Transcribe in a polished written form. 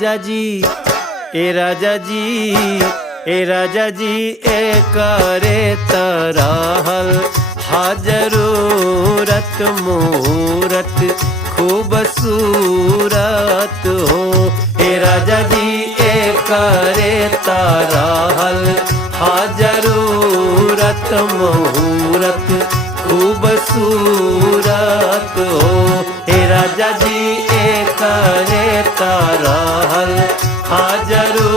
राजा जी ए राजा जी ए राजा जी ए करे तरहल हाजरूरत मूरत खूबसूरत हो। ए राजा जी ए करे तरहल हाजरूरत मूरत खूबसूरत हो। ए राजा जी ए करे तरहल हाजरू